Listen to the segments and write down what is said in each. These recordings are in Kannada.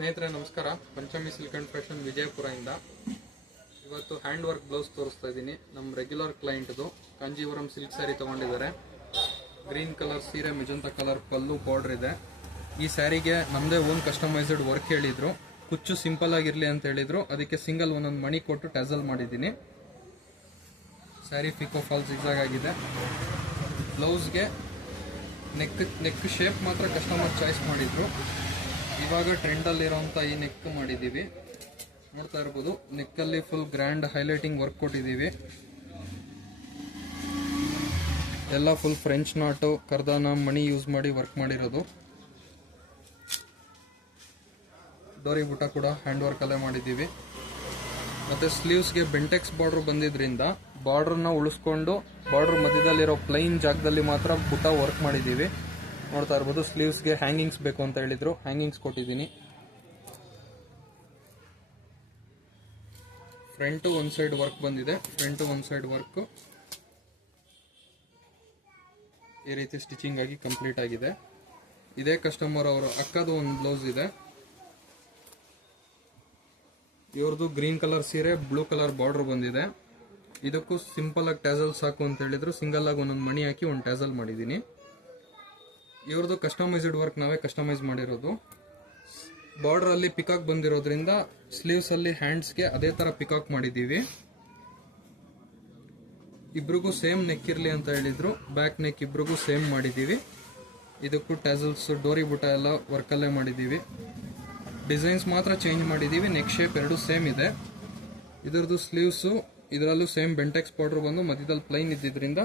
ಸ್ನೇಹಿತರೆ ನಮಸ್ಕಾರ. ಪಂಚಮಿ ಸಿಲ್ಕ್ ಅಂಡ್ ಫ್ಯಾಷನ್ ವಿಜಯಪುರದಿಂದ ಇವತ್ತು ಹ್ಯಾಂಡ್ ವರ್ಕ್ ಬ್ಲೌಸ್ ತೋರಿಸ್ತಾ ಇದ್ದೀನಿ. ನಮ್ಮ ರೆಗ್ಯುಲರ್ ಕ್ಲೈಂಟ್ದು ಕಾಂಜೀವರಂ ಸಿಲ್ಕ್ ಸ್ಯಾರಿ ತೊಗೊಂಡಿದ್ದಾರೆ. ಗ್ರೀನ್ ಕಲರ್ ಸೀರೆ, ಮೆಜಂತಾ ಕಲರ್ ಪಲ್ಲು ಬಾರ್ಡರ್ ಇದೆ. ಈ ಸ್ಯಾರಿಗೆ ನಮ್ಮದೇ ಓನ್ ಕಸ್ಟಮೈಸ್ಡ್ ವರ್ಕ್ ಹೇಳಿದ್ರು. ಕುಚ್ಚು ಸಿಂಪಲ್ ಆಗಿರಲಿ ಅಂತ ಹೇಳಿದ್ರು. ಅದಕ್ಕೆ ಸಿಂಗಲ್ ಒಂದೊಂದು ಮಣಿ ಕೊಟ್ಟು ಟ್ಯಾಸಲ್ ಮಾಡಿದ್ದೀನಿ. ಸ್ಯಾರಿ ಪಿಕೋ ಫಾಲ್ ಜಿಗ್ಜಾಗ್ ಆಗಿದೆ. ಬ್ಲೌಸ್ಗೆ ನೆಕ್ ಶೇಪ್ ಮಾತ್ರ ಕಸ್ಟಮರ್ ಚಾಯ್ಸ್ ಮಾಡಿದ್ರು. ಇವಾಗ ಟ್ರೆಂಡಲ್ಲಿರೋಂಥ ಈ ನೆಕ್ ಮಾಡಿದ್ದೀವಿ, ನೋಡ್ತಾ ಇರ್ಬೋದು. ನೆಕ್ಕಲ್ಲಿ ಫುಲ್ ಗ್ರ್ಯಾಂಡ್ ಹೈಲೈಟಿಂಗ್ ವರ್ಕ್ ಕೊಟ್ಟಿದ್ದೀವಿ. ಎಲ್ಲ ಫುಲ್ ಫ್ರೆಂಚ್ ನಾಟು, ಕರ್ದಾನ, ಮಣಿ ಯೂಸ್ ಮಾಡಿ ವರ್ಕ್ ಮಾಡಿರೋದು. ಡೋರಿ ಬುಟ್ಟ ಕೂಡ ಹ್ಯಾಂಡ್ ವರ್ಕಲ್ಲೇ ಮಾಡಿದ್ದೀವಿ. ಮತ್ತು ಸ್ಲೀವ್ಸ್ಗೆ ಬೆಂಟೆಕ್ಸ್ ಬಾರ್ಡ್ರ್ ಬಂದಿದ್ದರಿಂದ ಬಾರ್ಡ್ರನ್ನ ಉಳಿಸ್ಕೊಂಡು ಬಾರ್ಡ್ರ್ ಮಧ್ಯದಲ್ಲಿರೋ ಪ್ಲೈನ್ ಜಾಗದಲ್ಲಿ ಮಾತ್ರ ಬುಟ್ಟ ವರ್ಕ್ ಮಾಡಿದ್ದೀವಿ. ನೋಡ್ತಾ ಇರ್ಬೋದು. ಸ್ಲೀವ್ಸ್ಗೆ ಹ್ಯಾಂಗಿಂಗ್ಸ್ ಬೇಕು ಅಂತ ಹೇಳಿದ್ರು, ಹ್ಯಾಂಗಿಂಗ್ಸ್ ಕೊಟ್ಟಿದ್ದೀನಿ. ಫ್ರಂಟ್ ಒಂದು ಸೈಡ್ ವರ್ಕ್ ಬಂದಿದೆ. ಫ್ರಂಟ್ ಒಂದು ಸೈಡ್ ವರ್ಕ್ ಈ ರೀತಿ ಸ್ಟಿಚಿಂಗ್ ಆಗಿ ಕಂಪ್ಲೀಟ್ ಆಗಿದೆ. ಇದೇ ಕಸ್ಟಮರ್ ಅವರು ಅಕ್ಕದು ಒಂದು ಬ್ಲೌಸ್ ಇದೆ. ಇವ್ರದ್ದು ಗ್ರೀನ್ ಕಲರ್ ಸೀರೆ, ಬ್ಲೂ ಕಲರ್ ಬಾರ್ಡರ್ ಬಂದಿದೆ. ಇದಕ್ಕೂ ಸಿಂಪಲ್ ಆಗಿ ಟ್ಯಾಸಲ್ ಸಾಕು ಅಂತ ಹೇಳಿದ್ರು. ಸಿಂಗಲ್ ಆಗಿ ಒಂದೊಂದು ಮಣಿ ಹಾಕಿ ಒಂದು ಟ್ಯಾಸಲ್ ಮಾಡಿದ್ದೀನಿ. ಇವ್ರದ್ದು ಕಸ್ಟಮೈಸ್ಡ್ ವರ್ಕ್ ನಾವೇ ಕಸ್ಟಮೈಸ್ ಮಾಡಿರೋದು. ಬಾರ್ಡರ್ ಅಲ್ಲಿ ಪಿಕಾಕ್ ಬಂದಿರೋದ್ರಿಂದ ಸ್ಲೀವ್ಸ್ ಅಲ್ಲಿ ಹ್ಯಾಂಡ್ಸ್ಗೆ ಅದೇ ತರ ಪಿಕಾಕ್ ಮಾಡಿದ್ದೀವಿ. ಇಬ್ರಿಗೂ ಸೇಮ್ ನೆಕ್ ಇರಲಿ ಅಂತ ಹೇಳಿದ್ರು. ಬ್ಯಾಕ್ ನೆಕ್ ಇಬ್ರಿಗೂ ಸೇಮ್ ಮಾಡಿದ್ದೀವಿ. ಇದಕ್ಕೂ ಟ್ಯಾಸಲ್ಸ್, ಡೋರಿ ಬುಟ್ಟ ಎಲ್ಲ ವರ್ಕಲ್ಲೇ ಮಾಡಿದ್ದೀವಿ. ಡಿಸೈನ್ಸ್ ಮಾತ್ರ ಚೇಂಜ್ ಮಾಡಿದ್ದೀವಿ. ನೆಕ್ ಶೇಪ್ ಎರಡು ಸೇಮ್ ಇದೆ. ಇದರದ್ದು ಸ್ಲೀವ್ಸು ಇದರಲ್ಲೂ ಸೇಮ್ ಬೆಂಟೆಕ್ಸ್ ಬಾರ್ಡರ್ ಬಂದು ಮಧ್ಯದಲ್ಲಿ ಪ್ಲೈನ್ ಇದ್ದಿದ್ದರಿಂದ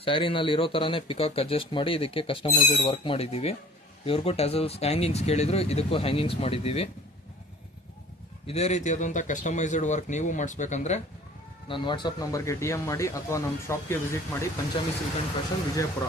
ಸ್ಯಾರಿನಲ್ಲಿ ಇರೋ ಥರನೇ ಪಿಕಾಕ್ ಅಡ್ಜಸ್ಟ್ ಮಾಡಿ ಇದಕ್ಕೆ ಕಸ್ಟಮೈಸ್ಡ್ ವರ್ಕ್ ಮಾಡಿದ್ದೀವಿ. ಇವ್ರಿಗೂ ಟ್ಯಾಸಲ್ಸ್ ಹ್ಯಾಂಗಿಂಗ್ಸ್ ಕೇಳಿದ್ರು, ಇದಕ್ಕೂ ಹ್ಯಾಂಗಿಂಗ್ಸ್ ಮಾಡಿದ್ದೀವಿ. ಇದೇ ರೀತಿಯಾದಂಥ ಕಸ್ಟಮೈಸ್ಡ್ ವರ್ಕ್ ನೀವು ಮಾಡಿಸ್ಬೇಕಂದ್ರೆ ನನ್ನ ವಾಟ್ಸಪ್ ನಂಬರ್ಗೆ DM ಮಾಡಿ ಅಥವಾ ನಮ್ಮ ಶಾಪ್ಗೆ ವಿಸಿಟ್ ಮಾಡಿ. Panchami silk and fashion Vijayapura.